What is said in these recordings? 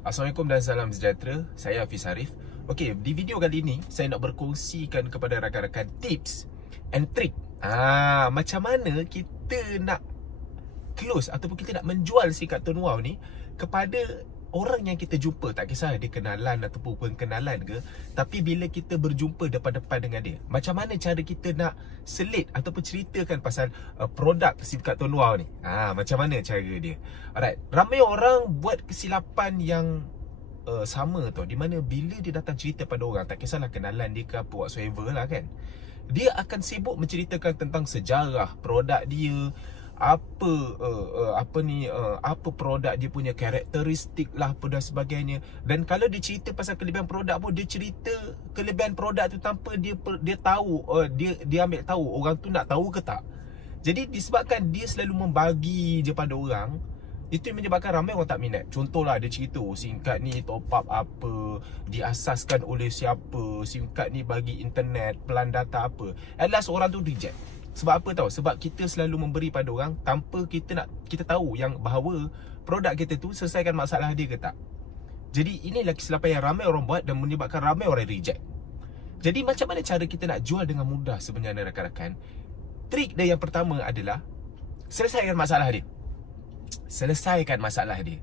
Assalamualaikum dan salam sejahtera. Saya Hafiz Harif. Okey, di video kali ini saya nak berkongsikan kepada rakan-rakan tips and trick. Macam mana kita nak close ataupun kita nak menjual si kad Tun Wow ni kepada orang yang kita jumpa. Tak kisah dia kenalan ataupun bukan kenalan ke, tapi bila kita berjumpa depan-depan dengan dia, macam mana cara kita nak selit ataupun ceritakan pasal produk si kad Tun Wow ni. Macam mana cara dia. Alright, ramai orang buat kesilapan yang sama tau, di mana bila dia datang cerita pada orang, tak kisahlah kenalan dia ke apa whatsoever lah kan, dia akan sibuk menceritakan tentang sejarah produk dia, apa produk dia punya karakteristik lah apa dan sebagainya. Dan kalau dia cerita pasal kelebihan produk pun, dia cerita kelebihan produk tu tanpa dia tahu, dia ambil tahu orang tu nak tahu ke tak. Jadi disebabkan dia selalu membagi je pada orang, itu yang menyebabkan ramai orang tak minat. Contohlah dia cerita, SIM card ni top up apa, diasaskan oleh siapa, SIM card ni bagi internet, pelan data apa. At last orang tu reject. Sebab apa tahu? Sebab kita selalu memberi pada orang tanpa kita tahu yang bahawa produk kita tu selesaikan masalah dia ke tak. Jadi inilah kesilapan yang ramai orang buat dan menyebabkan ramai orang reject. Jadi macam mana cara kita nak jual dengan mudah sebenarnya rakan-rakan? Trik dia yang pertama adalah selesaikan masalah dia. Selesaikan masalah dia.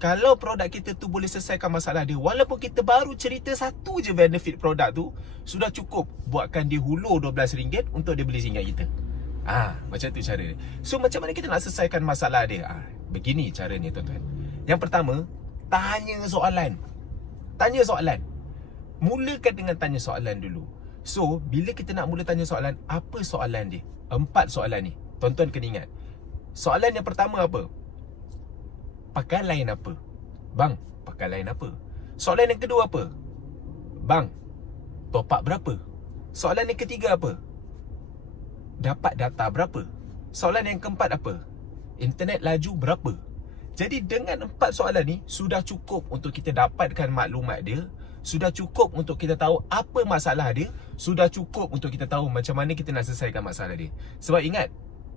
Kalau produk kita tu boleh selesaikan masalah dia, walaupun kita baru cerita satu je benefit produk tu, sudah cukup buatkan dia hulur RM12 untuk dia beli singgah kita. Macam tu cara dia. So macam mana kita nak selesaikan masalah dia? Begini caranya tuan-tuan. Yang pertama, tanya soalan. Tanya soalan. Mulakan dengan tanya soalan dulu. So bila kita nak mula tanya soalan, apa soalan dia? 4 soalan ni. Tuan-tuan kena ingat. Soalan yang pertama apa? Pakai line apa? Bang, pakai line apa? Soalan yang kedua apa? Bang, top up berapa? Soalan yang ketiga apa? Dapat data berapa? Soalan yang keempat apa? Internet laju berapa? Jadi dengan 4 soalan ni sudah cukup untuk kita dapatkan maklumat dia, sudah cukup untuk kita tahu apa masalah dia, sudah cukup untuk kita tahu macam mana kita nak selesaikan masalah dia. Sebab ingat,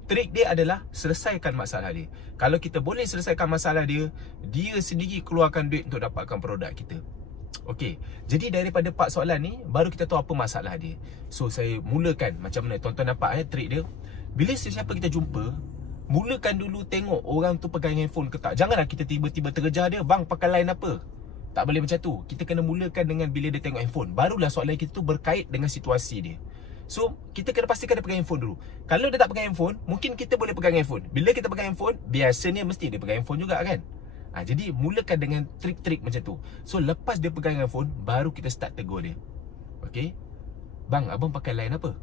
trik dia adalah selesaikan masalah dia. Kalau kita boleh selesaikan masalah dia, dia sendiri keluarkan duit untuk dapatkan produk kita. Okey, jadi daripada 4 soalan ni, baru kita tahu apa masalah dia. So saya mulakan macam mana. Tuan-tuan nampak trik dia. Bila sesiapa kita jumpa, mulakan dulu tengok orang tu pegang handphone ke tak. Janganlah kita tiba-tiba terkejar dia, bang pakai line apa. Tak boleh macam tu. Kita kena mulakan dengan bila dia tengok handphone. Barulah soalan kita tu berkait dengan situasi dia. So, kita kena pastikan dia pegang handphone dulu. Kalau dia tak pegang handphone, mungkin kita boleh pegang handphone. Bila kita pegang handphone, biasanya mesti dia pegang handphone juga kan. Jadi mulakan dengan trik-trik macam tu. So, lepas dia pegang handphone, baru kita start tegur dia. Okay, bang, abang pakai line apa?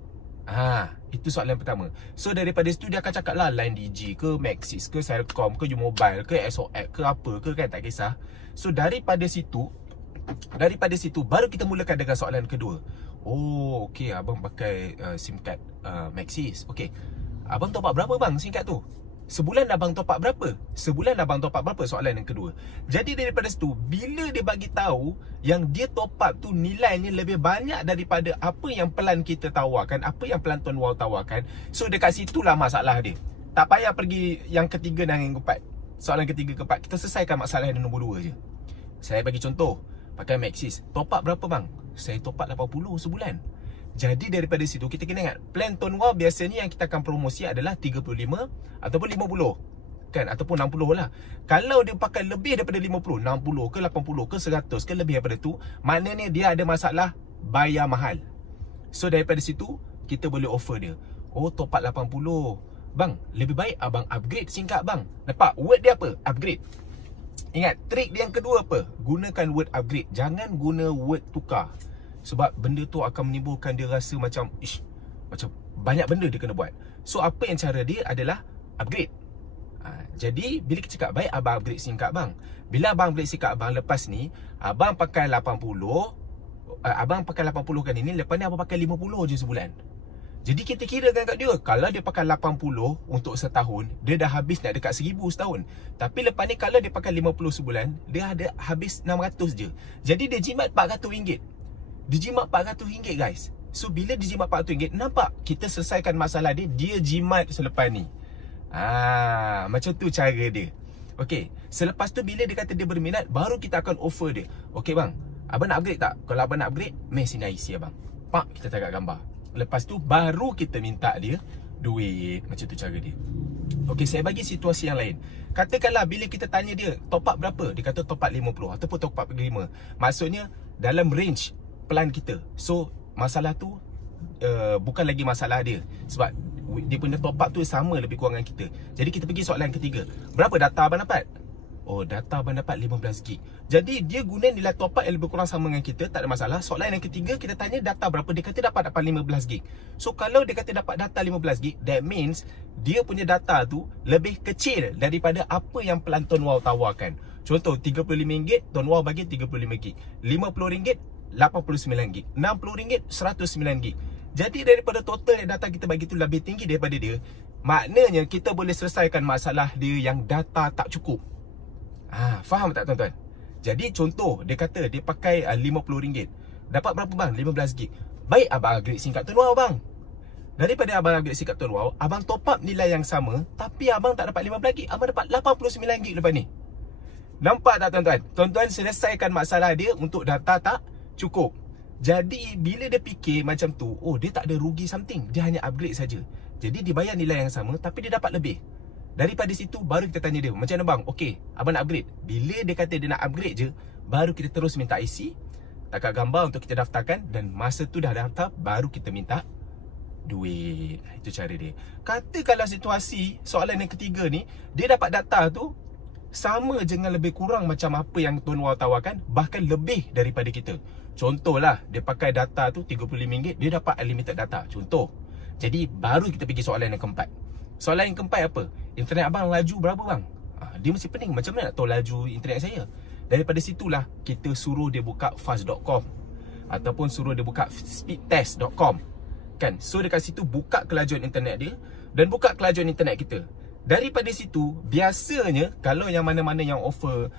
Itu soalan pertama. So, daripada situ dia akan cakap lah line Digi ke, Maxis ke, Celcom ke, U-Mobile ke, SOX ke, apa ke kan, tak kisah. So, daripada situ baru kita mulakan dengan soalan kedua. Okey, abang pakai SIM card Maxis. Okey, abang top up berapa bang SIM card tu? Sebulan abang top up berapa? Sebulan abang top up berapa? Soalan yang kedua. Jadi daripada situ, bila dia bagi tahu yang dia top up tu nilainya lebih banyak daripada apa yang pelan kita tawarkan, apa yang pelan Tun Wow tawarkan, so dekat situlah masalah dia. Tak payah pergi yang ketiga dan yang keempat. Soalan ketiga keempat, kita selesaikan masalah yang nombor 2 je. Saya bagi contoh, pakai Maxis, top up berapa bang? Saya top up 80 sebulan. Jadi daripada situ kita kena ingat, plan Tun Wow biasanya yang kita akan promosi adalah 35 ataupun 50 kan, ataupun 60 lah. Kalau dia pakai lebih daripada 50, 60 ke 80 ke 100 ke lebih daripada tu, maknanya dia ada masalah bayar mahal. So daripada situ kita boleh offer dia, top up 80 bang, lebih baik abang upgrade singkat bang. Nampak word dia apa? Upgrade. Ingat, trik dia yang kedua apa? Gunakan word upgrade. Jangan guna word tukar. Sebab benda tu akan menimbulkan dia rasa macam macam banyak benda dia kena buat. So apa yang cara dia adalah upgrade. Jadi bila kita cakap baik abang upgrade SIM card bang, bila abang upgrade SIM card abang, lepas ni abang pakai 80, abang pakai 80 kan ini, lepas ni abang pakai 50 je sebulan. Jadi kita kirakan kat dia, kalau dia pakai 80 untuk setahun, dia dah habis nak dekat 1000 setahun. Tapi lepas ni kalau dia pakai 50 sebulan, dia ada habis 600 je. Jadi dia jimat RM400. Dia jimat RM400 guys. So bila dia jimat RM400, nampak kita selesaikan masalah dia, dia jimat selepas ni. Macam tu cara dia. Okey, selepas tu bila dia kata dia berminat, baru kita akan offer dia. Okey bang, abang nak upgrade tak? Kalau abang nak upgrade, meh sini IC abang. Pak, kita tangkap gambar. Lepas tu baru kita minta dia duit. Macam tu cara dia. Okey, saya bagi situasi yang lain. Katakanlah bila kita tanya dia top up berapa, dia kata top up 50 ataupun top up 5. Maksudnya dalam range plan kita. So masalah tu bukan lagi masalah dia, sebab dia punya top up tu sama lebih kurang dengan kita. Jadi kita pergi soalan ketiga. Berapa data abang dapat? Oh, data abang dapat 15GB. Jadi dia guna nilai top up yang lebih kurang sama dengan kita, tak ada masalah. Soalan yang ketiga, kita tanya data berapa, dia kata dapat 15GB. So kalau dia kata dapat data 15GB, that means dia punya data tu lebih kecil daripada apa yang pelan Tuan Wow tawarkan. Contoh RM35, Tuan Wow bagi 35GB. RM50, 89GB. RM60, 109GB. Jadi daripada total yang data kita bagi tu lebih tinggi daripada dia, maknanya kita boleh selesaikan masalah dia yang data tak cukup. Faham tak tuan-tuan? Jadi contoh, dia kata dia pakai RM50. Dapat berapa bang? 15GB. Baik abang upgrade SIM card Tuan Wow bang. Daripada abang upgrade SIM card Tuan Wow, abang top up nilai yang sama, tapi abang tak dapat 15GB, abang dapat 89GB lepas ni. Nampak tak tuan-tuan? Tuan-tuan selesaikan masalah dia untuk data tak cukup. Jadi bila dia fikir macam tu, oh dia tak ada rugi something, dia hanya upgrade saja. Jadi dia bayar nilai yang sama tapi dia dapat lebih. Daripada situ baru kita tanya dia, macam mana bang? Okey, abang nak upgrade. Bila dia kata dia nak upgrade je, baru kita terus minta IC, tangkap gambar untuk kita daftarkan, dan masa tu dah daftar, baru kita minta duit. Itu cara dia. Katakanlah situasi soalan yang ketiga ni, dia dapat data tu sama je dengan lebih kurang macam apa yang Tuan Wow tawarkan, bahkan lebih daripada kita. Contohlah, dia pakai data tu RM35, dia dapat unlimited data. Contoh. Jadi baru kita pergi soalan yang keempat. Soalan yang keempat apa? Internet abang laju berapa bang? Dia mesti pening, macam mana nak tahu laju internet saya? Daripada situlah kita suruh dia buka fast.com ataupun suruh dia buka speedtest.com. Kan? So dekat situ buka kelajuan internet dia dan buka kelajuan internet kita. Daripada situ, biasanya kalau yang mana-mana yang offer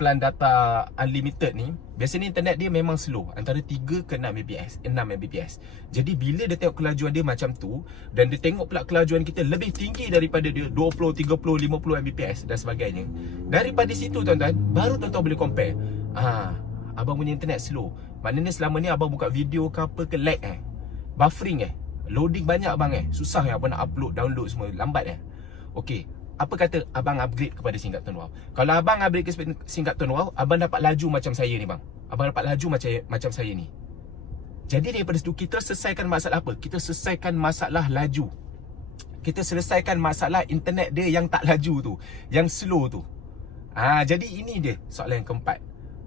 plan data unlimited ni, biasanya internet dia memang slow, antara 3 ke 6 Mbps, 6 Mbps. Jadi bila dia tengok kelajuan dia macam tu, dan dia tengok pula kelajuan kita lebih tinggi daripada dia, 20, 30, 50 Mbps dan sebagainya, daripada situ tuan-tuan, baru tuan-tuan boleh compare. Abang punya internet slow, maknanya selama ni abang buka video ke apa ke lag buffering loading banyak abang susah abang nak upload, download semua lambat Okey, apa kata abang upgrade kepada SIM card Tuan Wow? Kalau abang upgrade ke SIM card Tuan Wow, abang dapat laju macam saya ni bang. Abang dapat laju macam saya ni. Jadi daripada situ kita selesaikan masalah apa? Kita selesaikan masalah laju. Kita selesaikan masalah internet dia yang tak laju tu, yang slow tu. Jadi ini dia soalan yang keempat.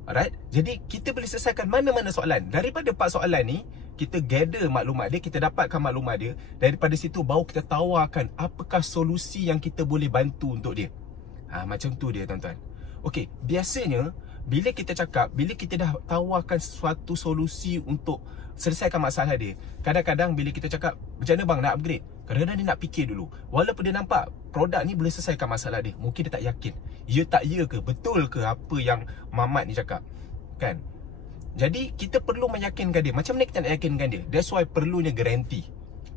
Alright? Jadi kita boleh selesaikan mana-mana soalan. Daripada 4 soalan ni, kita gather maklumat dia, kita dapatkan maklumat dia. Daripada situ baru kita tawarkan apakah solusi yang kita boleh bantu untuk dia. Macam tu dia tuan-tuan. Okey, biasanya bila kita cakap, bila kita dah tawarkan suatu solusi untuk selesaikan masalah dia, kadang-kadang bila kita cakap, macam mana bang nak upgrade? Kadang-kadang dia nak fikir dulu. Walaupun dia nampak produk ni boleh selesaikan masalah dia, mungkin dia tak yakin. Ya tak ya ke? Betul ke apa yang Mamat ni cakap? Kan? Jadi kita perlu meyakinkan dia. Macam mana kita nak yakinkan dia? That's why perlunya garanti,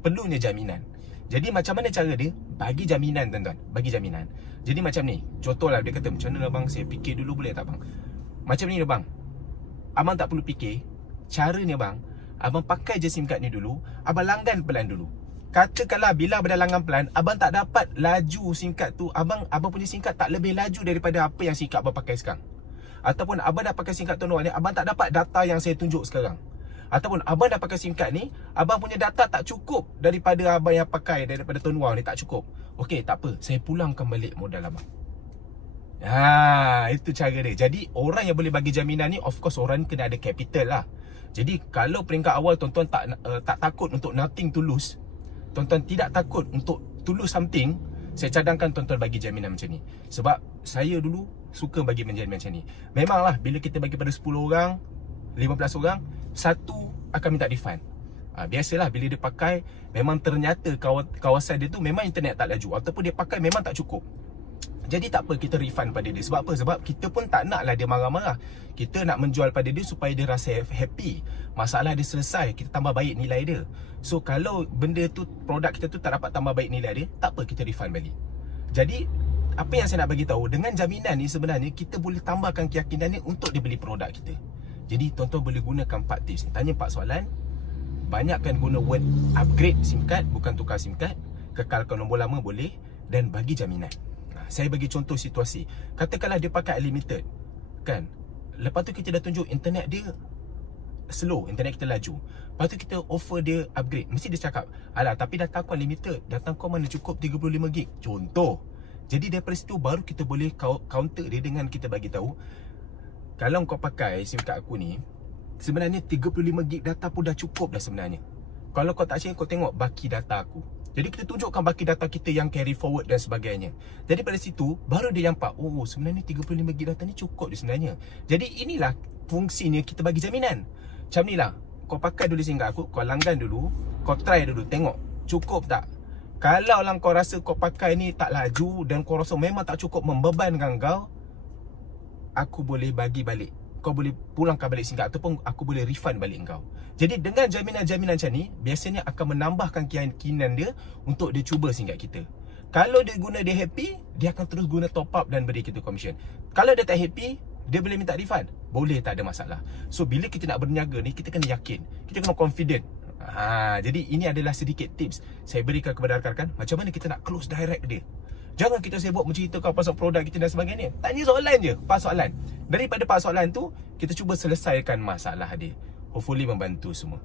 perlunya jaminan. Jadi macam mana cara dia? Bagi jaminan tuan-tuan. Bagi jaminan. Jadi macam ni, contohlah dia kata, macam mana bang, saya fikir dulu boleh tak bang? Macam ni bang, abang tak perlu fikir. Caranya bang, abang pakai je SIM card ni dulu, abang langgan pelan dulu. Katakanlah bila abang dah langgan pelan, abang tak dapat laju SIM card tu, abang punya SIM card tak lebih laju daripada apa yang SIM card abang pakai sekarang. Ataupun abang dah pakai SIM card Tuan Wow ni, abang tak dapat data yang saya tunjuk sekarang. Ataupun abang dah pakai SIM card ni, abang punya data tak cukup daripada abang yang pakai, daripada Tuan Wow ni tak cukup. Okey, tak apa, saya pulangkan balik modal abang. Itu cara dia. Jadi orang yang boleh bagi jaminan ni, of course orang kena ada capital lah. Jadi kalau peringkat awal tuan-tuan tak takut untuk nothing to lose, tuan-tuan tidak takut untuk to lose something, saya cadangkan tuan-tuan bagi jaminan macam ni. Sebab saya dulu suka bagi jaminan macam ni. Memanglah bila kita bagi pada 10 orang, 15 orang, satu akan minta refund. Biasalah bila dia pakai, memang ternyata kawasan dia tu memang internet tak laju, ataupun dia pakai memang tak cukup. Jadi tak apa, kita refund pada dia. Sebab apa? Sebab kita pun tak naklah dia marah-marah. Kita nak menjual pada dia supaya dia rasa happy, masalah dia selesai, kita tambah baik nilai dia. So kalau benda tu, produk kita tu tak dapat tambah baik nilai dia, tak apa, kita refund balik. Jadi apa yang saya nak bagi tahu, dengan jaminan ni sebenarnya kita boleh tambahkan keyakinan ni untuk dia beli produk kita. Jadi tuan-tuan boleh gunakan 4 tips ni. Tanya 4 soalan. Banyakkan guna word upgrade SIM card, bukan tukar SIM card. Kekalkan nombor lama boleh. Dan bagi jaminan. Saya bagi contoh situasi. Katakanlah dia pakai unlimited, kan? Lepas tu kita dah tunjuk internet dia slow, internet kita laju. Lepas tu kita offer dia upgrade. Mesti dia cakap, alah tapi data aku unlimited, data kau mana cukup 35GB. Contoh. Jadi daripada situ baru kita boleh counter dia dengan kita bagi tahu, kalau kau pakai SIM card aku ni, sebenarnya 35GB data pun dah cukup dah sebenarnya. Kalau kau tak cakap, kau tengok baki data aku. Jadi kita tunjukkan baki data kita yang carry forward dan sebagainya. Jadi pada situ baru dia nampak, oh sebenarnya 35GB data ni cukup dia sebenarnya. Jadi inilah fungsinya kita bagi jaminan. Macam ni lah, kau pakai dulu SIM card aku, kau langgan dulu, kau try dulu, tengok cukup tak. Kalau lah kau rasa kau pakai ni tak laju dan kau rasa memang tak cukup membebankan kau, aku boleh bagi balik. Kau boleh pulangkan balik SIM card ataupun aku boleh refund balik kau. Jadi dengan jaminan-jaminan macam ni, biasanya akan menambahkan keyakinan dia untuk dia cuba SIM card kita. Kalau dia guna, dia happy, dia akan terus guna top up dan beri kita commission. Kalau dia tak happy, dia boleh minta refund. Boleh, tak ada masalah. So bila kita nak berniaga ni, kita kena yakin, kita kena confident. Jadi ini adalah sedikit tips saya berikan kepada rakan-rakan macam mana kita nak close direct dia. Jangan kita sibuk menceritakan pasal produk kita dan sebagainya. Tanya soalan je, 4 soalan. Daripada 4 soalan tu, kita cuba selesaikan masalah dia. Hopefully membantu semua.